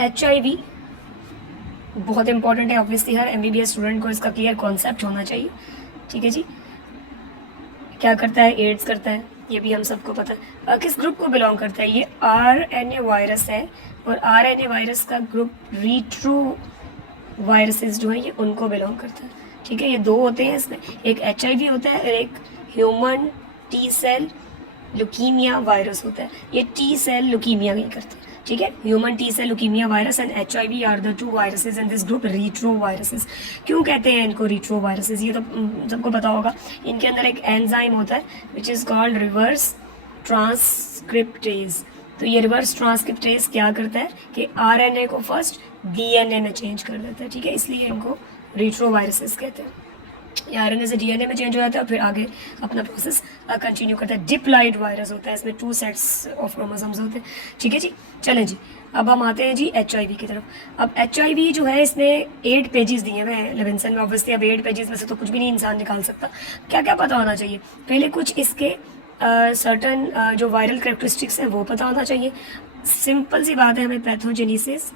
HIV बहुत important है, obviously हर MBBS student को इसका क्लियर कॉन्सेप्ट होना चाहिए। ठीक है जी, क्या करता है? एड्स करता है, ये भी हम सबको पता है। किस ग्रुप को बिलोंग करता है? ये RNA वायरस है, और RNA वायरस का ग्रुप रीट्रो वायरसेस जो है ये उनको बिलोंग करता है। ठीक है, ये दो होते हैं इसमें, एक HIV होता है और एक human T cell leukaemia virus होता है। ये T सेल ल्यूकीमिया नहीं करता। ठीक है, human T cell leukaemia virus and HIV are the 2 viruses in this group retroviruses. क्यों कहते हैं इनको रीट्रो वायरसेस? ये तो सबको पता होगा। इनके अंदर एक एंजाइम होता है which is called reverse transcriptase. तो ये रिवर्स ट्रांसक्रिप्टेज क्या करता है कि RNA को फर्स्ट DNA में चेंज कर देता है। ठीक है, इसलिए इनको रीट्रो वायरसेस कहते हैं। ये RNA से DNA में चेंज हो जाता है और फिर आगे अपना प्रोसेस कंटिन्यू करता है। डिप्लॉइड वायरस होता है, इसमें 2 सेट्स ऑफ क्रोमोसोम्स होते हैं। ठीक है जी, चलें जी, अब हम आते हैं जी HIV की तरफ। अब HIV जो है इसमें 8 पेजेस दिए हुए हैं लेविंसन में। ऑब्वियसली अब 8 पेजेस में से तो कुछ भी नहीं इंसान निकाल सकता। क्या क्या पता होना चाहिए? पहले कुछ इसके सर्टन जो वायरल कैरेक्टरिस्टिक्स हैं वो पता होना चाहिए। सिंपल सी बात है, हमें पैथोजेनेसिस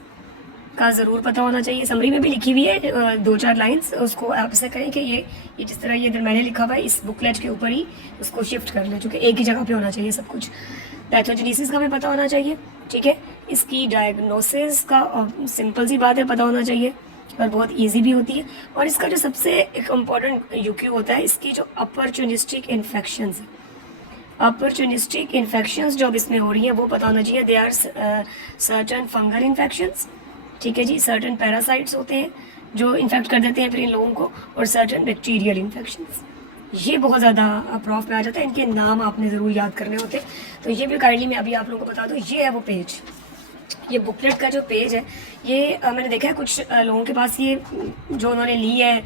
का ज़रूर पता होना चाहिए। समरी में भी लिखी हुई है 2-4 लाइंस, उसको आप ऐसे करें कि ये जिस तरह ये इधर मैंने लिखा हुआ है इस बुकलेट के ऊपर ही उसको शिफ्ट कर लें, चूँकि एक ही जगह पे होना चाहिए सब कुछ। पैथोजेनेसिस का हमें पता होना चाहिए। ठीक है, इसकी डायग्नोसिस का सिंपल सी बात है पता होना चाहिए और बहुत इजी भी होती है। और इसका जो सबसे एक इम्पॉर्टेंट UQ होता है, इसकी जो अपॉर्चुनिस्टिक इन्फेक्शंस है, अपॉर्चुनिस्टिक इन्फेक्शंस जो अब इसमें हो रही हैं वो पता होना चाहिए। There are certain fungal infections. ठीक है जी, सर्टन पैरासाइट्स होते हैं जो इन्फेक्ट कर देते हैं फिर इन लोगों को, और सर्टन बैक्टीरियल इन्फेक्शंस। ये बहुत ज़्यादा प्रॉफ में आ जाता है, इनके नाम आपने ज़रूर याद करने होते हैं। तो ये भी काइंडली मैं अभी आप लोगों को बता दूँ। ये है वो पेज, ये बुकलेट का जो पेज है ये मैंने देखा है कुछ लोगों के पास ये जो उन्होंने ली है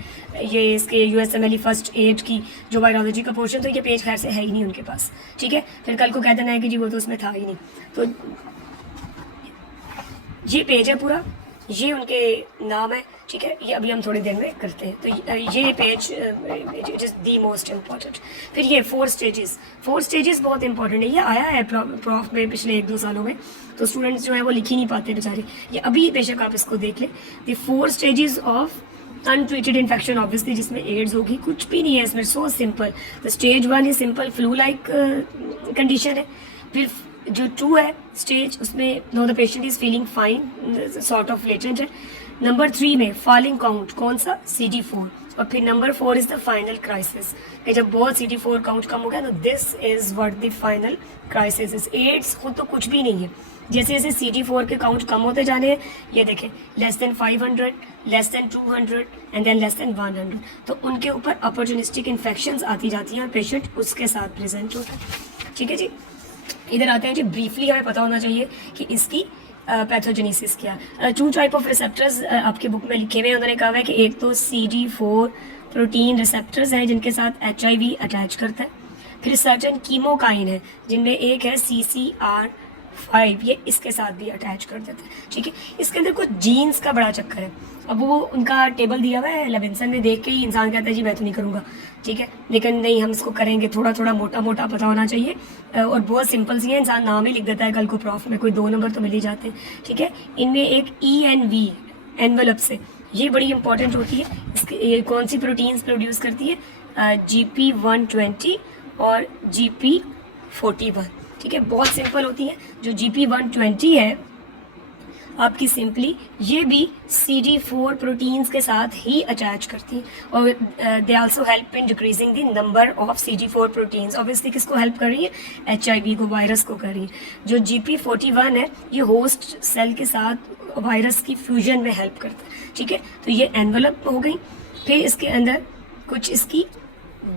ये इसके USMLE फर्स्ट एड की जो वायरोलॉजी का पोर्शन, तो ये पेज खैर से है ही नहीं उनके पास। ठीक है, फिर कल को कह देना है कि जी वो तो उसमें था ही नहीं। तो ये पेज है पूरा, ये उनके नाम है। ठीक है, ये अभी हम थोड़ी देर में करते हैं। तो ये page is the most important. फिर ये 4 स्टेजेस, 4 स्टेजेस बहुत इंपॉर्टेंट है। ये आया है प्रॉफ में पिछले 1-2 सालों में, तो स्टूडेंट्स जो है वो लिख ही नहीं पाते बेचारे। ये अभी बेशक आप इसको देख लें, the 4 stages of untreated infection, obviously जिसमें एड्स होगी। कुछ भी नहीं है इसमें, सो सिंपल। द स्टेज 1 ये सिंपल फ्लू लाइक कंडीशन है। फिर जो 2 है स्टेज, उसमें no the patient is feeling fine, sort of latent है। नंबर 3 में फॉलिंग काउंट, कौन सा? CD4। और फिर number 4 is the final crisis, कि जब बहुत CD4 काउंट कम हो गया तो this is what the final crisis is. AIDS खुद तो कुछ भी नहीं है, जैसे जैसे CD4 के काउंट कम होते जाने हैं, ये देखें less than 500, less than 200 and than less than 100, तो उनके ऊपर अपॉर्चुनिस्टिक इन्फेक्शंस आती जाती हैं और पेशेंट उसके साथ प्रेजेंट होता है। ठीक है जी, इधर आते हैं जी। ब्रीफली हमें पता होना चाहिए कि इसकी पैथोजेनेसिस क्या है। 2 टाइप ऑफ रिसेप्टर्स आपके बुक में लिखे हुए हैं। उन्होंने कहा है कि एक तो CD4 प्रोटीन रिसेप्टर्स हैं जिनके साथ HIV अटैच करता है। फिर सर्टन कीमोकाइन है जिनमें एक है CCR5, ये इसके साथ भी अटैच कर देता है। ठीक है, इसके अंदर कुछ जीन्स का बड़ा चक्कर है। अब वो उनका टेबल दिया हुआ है लेविंसन में, देख के ही इंसान कहता है जी मैं तो नहीं करूँगा। ठीक है, लेकिन नहीं, हम इसको करेंगे। थोड़ा थोड़ा मोटा मोटा पता होना चाहिए और बहुत सिंपल सी है, इंसान नाम ही लिख देता है, कल को प्रॉफ में कोई 2 नंबर तो मिल ही जाते हैं। ठीक है, इनमें एक ENV एनवेलप से, ये बड़ी इंपॉर्टेंट होती है। इसके कौन सी प्रोटीन्स प्रोड्यूस करती है? GP120 और GP41। ठीक है, बहुत सिंपल होती है। जो GP120 है आपकी सिंपली ये भी CD4 प्रोटीन्स के साथ ही अटैच करती है, और they also help in decreasing the number of CD4 proteins. Obviously किसको हेल्प कर रही है? HIV को, वायरस को कर रही है। जो GP41 है ये होस्ट सेल के साथ वायरस की फ्यूजन में हेल्प करता है। ठीक है, तो ये एनवेलप हो गई। फिर इसके अंदर कुछ इसकी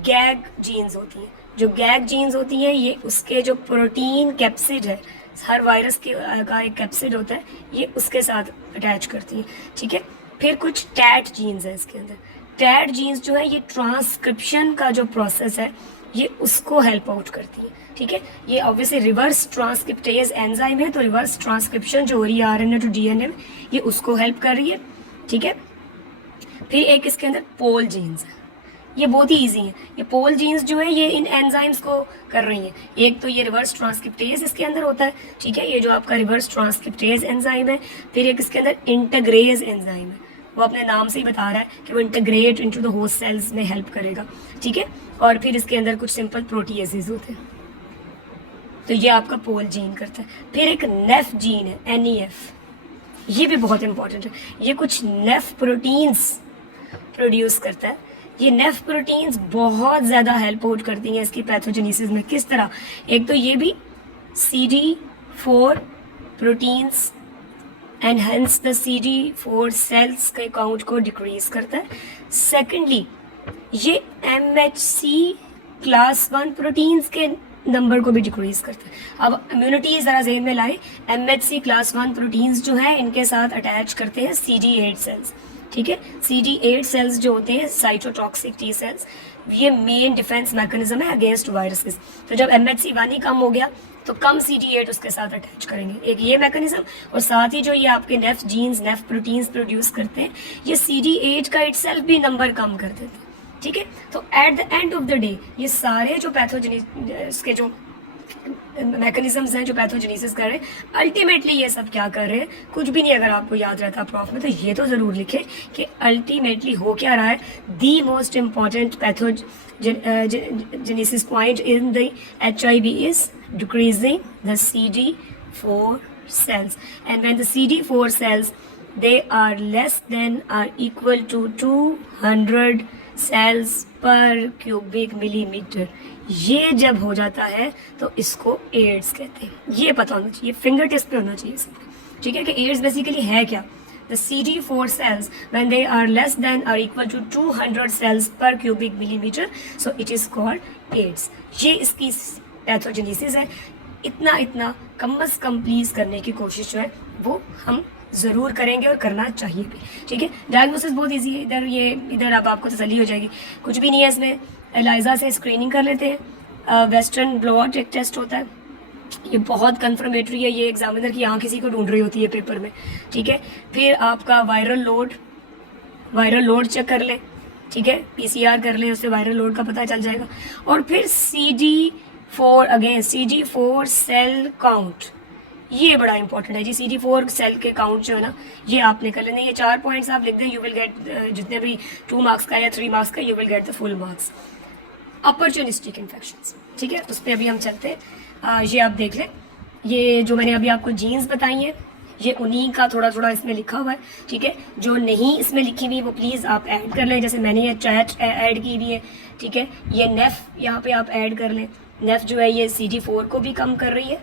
गैग जीन्स होती हैं। जो गैग जीन्स होती हैं ये उसके जो प्रोटीन कैप्सिड है, हर वायरस के का एक कैप्सिड होता है, ये उसके साथ अटैच करती है। ठीक है, फिर कुछ टैट जीन्स है इसके अंदर। टैट जीन्स जो है ये ट्रांसक्रिप्शन का जो प्रोसेस है ये उसको हेल्प आउट करती है। ठीक है, ये ऑब्वियसली रिवर्स ट्रांसक्रिप्टेज एंजाइम है, तो रिवर्स ट्रांसक्रिप्शन जो हो रही है RNA टू DNA में ये उसको हेल्प कर रही है। ठीक है, फिर एक इसके अंदर पोल जीन्स है। ये बहुत ही ईजी है। ये पोल जीन्स जो है ये इन एंजाइम्स को कर रही हैं। एक तो ये रिवर्स ट्रांसक्रिप्टेज इसके अंदर होता है, ठीक है, ये जो आपका रिवर्स ट्रांसक्रिप्टेज एंजाइम है। फिर एक इसके अंदर इंटीग्रेज एंजाइम है, वो अपने नाम से ही बता रहा है कि वो integrate into the host cells में हेल्प करेगा, ठीक है। और फिर इसके अंदर कुछ सिंपल प्रोटीएसेस होते हैं, तो ये आपका पोल जीन करता है। फिर एक नेफ जीन है, NEF, ये भी बहुत इंपॉर्टेंट है। ये कुछ नेफ प्रोटीन्स प्रोड्यूस करता है। ये नेफ प्रोटीन्स बहुत ज़्यादा हेल्प आउट करती हैं इसकी पैथोजेनेसिस में। किस तरह? एक तो ये भी CD4 proteins enhance the CD4 cells के काउंट को डिक्रीज करता है। सेकेंडली ये MHC क्लास 1 प्रोटीन्स के नंबर को भी डिक्रीज करता है। अब इम्यूनिटी ज़रा ज़हन में लाए, MHC क्लास 1 प्रोटीन्स जो है इनके साथ अटैच करते हैं CD8 सेल्स, ठीक है। CD8 सेल्स जो होते हैं साइटोटॉक्सिक T सेल्स, ये मेन डिफेंस मैकेनिज्म है अगेंस्ट वायरसेस। तो जब MHC1 ही कम हो गया तो कम CD8 उसके साथ अटैच करेंगे, एक ये मैकेनिज्म। और साथ ही जो ये आपके नेफ जीन्स नेफ प्रोटीन्स प्रोड्यूस करते हैं, ये CD8 का इटसेल्फ भी नंबर कम कर देते हैं, ठीक है। तो at the end of the day ये सारे जो पैथोजेनिस के जो मैकेनिज्म्स हैं जो पैथोजेनेसिस कर रहे हैं, अल्टीमेटली ये सब क्या कर रहे हैं, कुछ भी नहीं अगर आपको याद रहता प्रॉफ में तो ये तो ज़रूर लिखे कि अल्टीमेटली हो क्या रहा है। The most important pathogenesis point in the HIV is decreasing the CD4 cells, and when the CD4 cells they are less than or equal to 200 cells per cubic millimeter, ये जब हो जाता है तो इसको एड्स कहते हैं। ये पता होना चाहिए, फिंगर टिप्स पे होना चाहिए सब, ठीक है, कि एड्स बेसिकली है क्या। The CD4 cells when they are less than or equal to 200 cells per cubic millimeter, so it is called AIDS। ये इसकी पैथोजेनेसिस है। इतना कम अज कम प्लीज करने की कोशिश जो है वो हम ज़रूर करेंगे और करना चाहिए भी, ठीक है। डायग्नोसिस बहुत इजी है, इधर अब आपको तसल्ली हो जाएगी, कुछ भी नहीं है इसमें। एलाइजा से स्क्रीनिंग कर लेते हैं, वेस्टर्न ब्लॉट एक टेस्ट होता है, ये बहुत कंफर्मेटरी है, ये एग्जामिनर की आँख किसी को ढूंढ रही होती है पेपर में, ठीक है। फिर आपका वायरल लोड चेक कर लें, ठीक है, PCR कर लें, उससे वायरल लोड का पता चल जाएगा। और फिर CD4 सेल काउंट, ये बड़ा इंपॉर्टेंट है जी। CD4 सेल के काउंट जो है ना, ये आपने कर लेना। ये 4 पॉइंट्स आप लिख दें, यू विल गेट जितने भी 2 मार्क्स का या 3 मार्क्स का, you will get the full marks. Opportunistic infections, ठीक है, उस पर अभी हम चलते हैं। ये आप देख लें, ये जो मैंने अभी आपको जीन्स बताई हैं ये उन्हीं का थोड़ा इसमें लिखा हुआ है, ठीक है। जो नहीं इसमें लिखी हुई वो प्लीज़ आप ऐड कर लें, जैसे मैंने ये चैट ऐड की हुई है, ठीक है। ये नेफ यहाँ पे आप ऐड कर लें। नेफ जो है ये CD4 को भी कम कर रही है,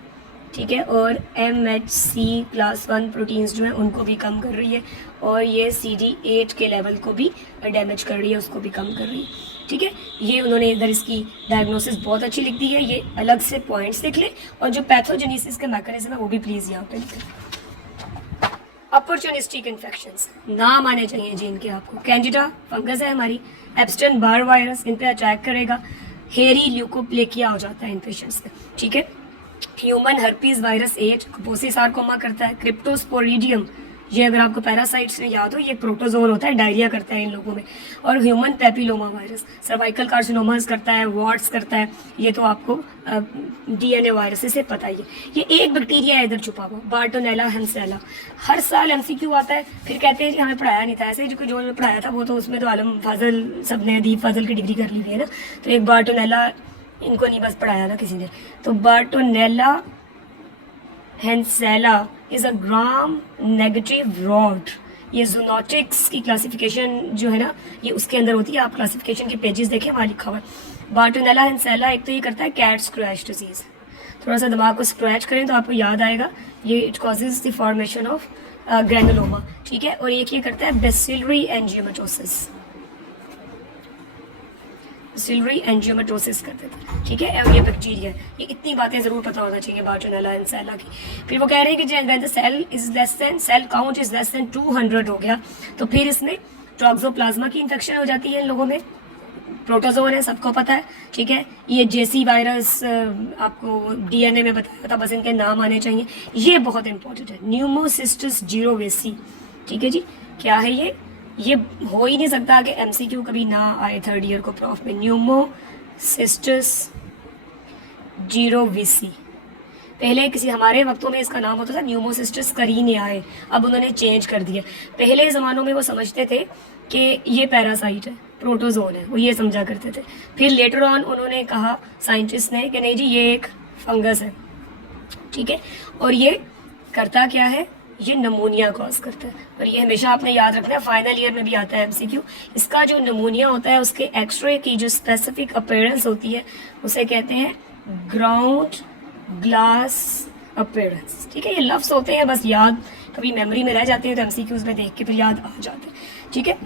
ठीक है, और MHC क्लास 1 प्रोटीन्स जो हैं उनको भी कम कर रही है, और ये CD8 के लेवल को भी डैमेज कर रही है, उसको भी कम कर रही है, ठीक है। ये उन्होंने इधर इसकी डायग्नोसिस बहुत अच्छी लिख दी है, ये अलग से पॉइंट्स लिख लें, और जो पैथोजेनेसिस के मैकेनिज्म है वो भी प्लीज़ यहाँ पे लिखें। अपॉर्चुनिस्टिक इन्फेक्शंस नाम आने चाहिए जी इनके आपको। कैंडिडा फंगस है हमारी, एब्स्टन बार वायरस इन पे अटैक करेगा, हेरी ल्यूकोप्लेकिया हो जाता है इन पेशेंट्स में, ठीक है। ह्यूमन हर्पीज वायरस 8 कुपोसी सार्कोमा करता है। क्रिप्टोस्पोरिडियम, ये अगर आपको पैरासाइट्स में याद हो, ये प्रोटोजोन होता है, डायरिया करता है इन लोगों में। और human papilloma virus cervical carcinomas करता है, वॉट्स करता है, ये तो आपको DNA वायरस से पता ही है। ये एक बैक्टीरिया है इधर छुपा हुआ, बार्टोनेला हेंसेला, हर साल MCQ आता है, फिर कहते हैं कि हमें पढ़ाया नहीं था। ऐसे जो पढ़ाया था वो तो उसमें तो आलम फाजल सब ने दीप फाजल की डिग्री कर ली थी, है ना। तो एक बार्टोनेला इनको नहीं बस पढ़ाया ना किसी ने, तो Bartonella henselae is a gram negative rod. ये जूनोटिक्स की क्लासिफिकेशन जो है ना ये उसके अंदर होती है, आप क्लासिफिकेशन के पेजेस देखें वहाँ लिखा हुआ है। बार्टोनेला हेंसेला एक तो ये करता है कैट स्क्रैच डिजीज, थोड़ा सा दिमाग को स्क्रैच करें तो आपको याद आएगा, ये it causes the formation of granuloma, ठीक है। और एक ये करता है बेसिलरी एंजियोमेटोसिस, करते थे, ठीक है। और ये बैक्टीरिया, ये इतनी बातें जरूर पता होना चाहिए बार्टोनेला एंसेला की। फिर वो कह रहे हैं कि when the cell count is less than 200 हो गया तो फिर इसमें टॉक्सोप्लाज्मा की इन्फेक्शन हो जाती है इन लोगों में। प्रोटोजोन है, सबको पता है, ठीक है। ये JC वायरस आपको DNA में बताया था, बस इनके नाम आने चाहिए। ये बहुत इंपॉर्टेंट है, न्यूमोसिस्टिस जीरोवेसी, ठीक है जी। क्या है ये? ये हो ही नहीं सकता कि एमसीक्यू कभी ना आए थर्ड ईयर को प्रॉफ में। न्यूमोसिस्टिस जीरोविसी, पहले किसी हमारे वक्तों में इसका नाम होता था न्यूमोसिस्टिस करीनियाए, अब उन्होंने चेंज कर दिया। पहले ज़मानों में वो समझते थे कि ये पैरासाइट है, प्रोटोजोन है, वो ये समझा करते थे। फिर लेटर ऑन उन्होंने कहा साइंटिस्ट ने कि नहीं जी ये एक फंगस है, ठीक है, और ये करता क्या है, ये नमूनिया कॉज करता है। और ये हमेशा आपने याद रखना है, फाइनल ईयर में भी आता है एमसीक्यू। इसका जो नमूनिया होता है उसके एक्सरे की जो स्पेसिफिक अपीयरेंस होती है उसे कहते हैं ग्राउंड ग्लास अपीयरेंस, ठीक है। ये लफ्ज़ होते हैं बस याद कभी मेमोरी में रह जाते हैं तो एमसीक्यूज में देख के फिर याद आ जाते हैं, ठीक है।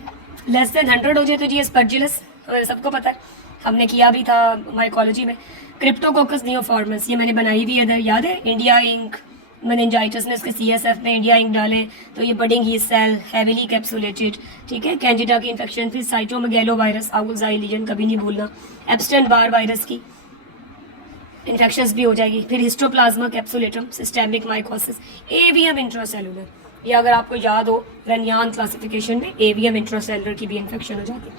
लेस देन 100 हो जाए तो जी एस्परजिलस, सबको पता है, हमने किया भी था माइकोलॉजी में। क्रिप्टोकोकस नियोफॉर्मस, ये मैंने बनाई भी इधर, याद है, इंडिया इंक मेनिंजाइटिस ने उसके CSF में इंडिया इंक डाले तो ये बडिंग ही सेल हैवीली कैप्सुलेटेड, ठीक है। कैंडिडा की इन्फेक्शन, फिर साइटोमेगैलो वायरस आउलजाइलियन कभी नहीं भूलना, एप्स्टेन बार वायरस की इन्फेक्शंस भी हो जाएगी, फिर histoplasma capsulatum, systemic mycosis, avium intracellular, ये अगर आपको याद हो रनियान क्लासिफिकेशन में एवियम इंट्रासेलुलर की भी इन्फेक्शन हो जाती है,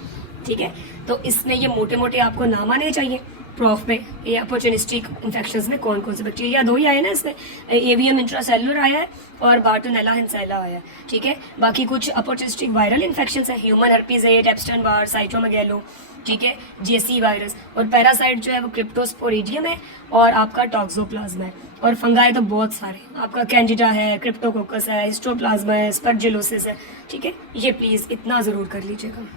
ठीक है। तो इसमें ये मोटे मोटे आपको नाम आने चाहिए प्रॉफ में, ये अपॉर्चुनिस्टिक इन्फेक्शंस में कौन कौन से बैक्टीरिया, दो ही आए ना इसमें, एवियम इंट्रासेलुलर आया है और बार्टोनेला हिंसेला आया है, ठीक है। बाकी कुछ अपॉर्चुनिस्टिक वायरल इन्फेक्शंस है, ह्यूमन हर्पीज है, एप्स्टेन बार, साइटोमेगैलो, ठीक है, JC वायरस, और पैरासाइट जो है वो क्रिप्टोस्पोरिडियम है और आपका टॉक्सोप्लाज्मा है, और फंगाई तो बहुत सारे, आपका कैंडिडा है, क्रिप्टोकोकस है, हिस्टोप्लाज्मा है, स्पर्जिलोसिस है, ठीक है। ये प्लीज़ इतना ज़रूर कर लीजिएगा।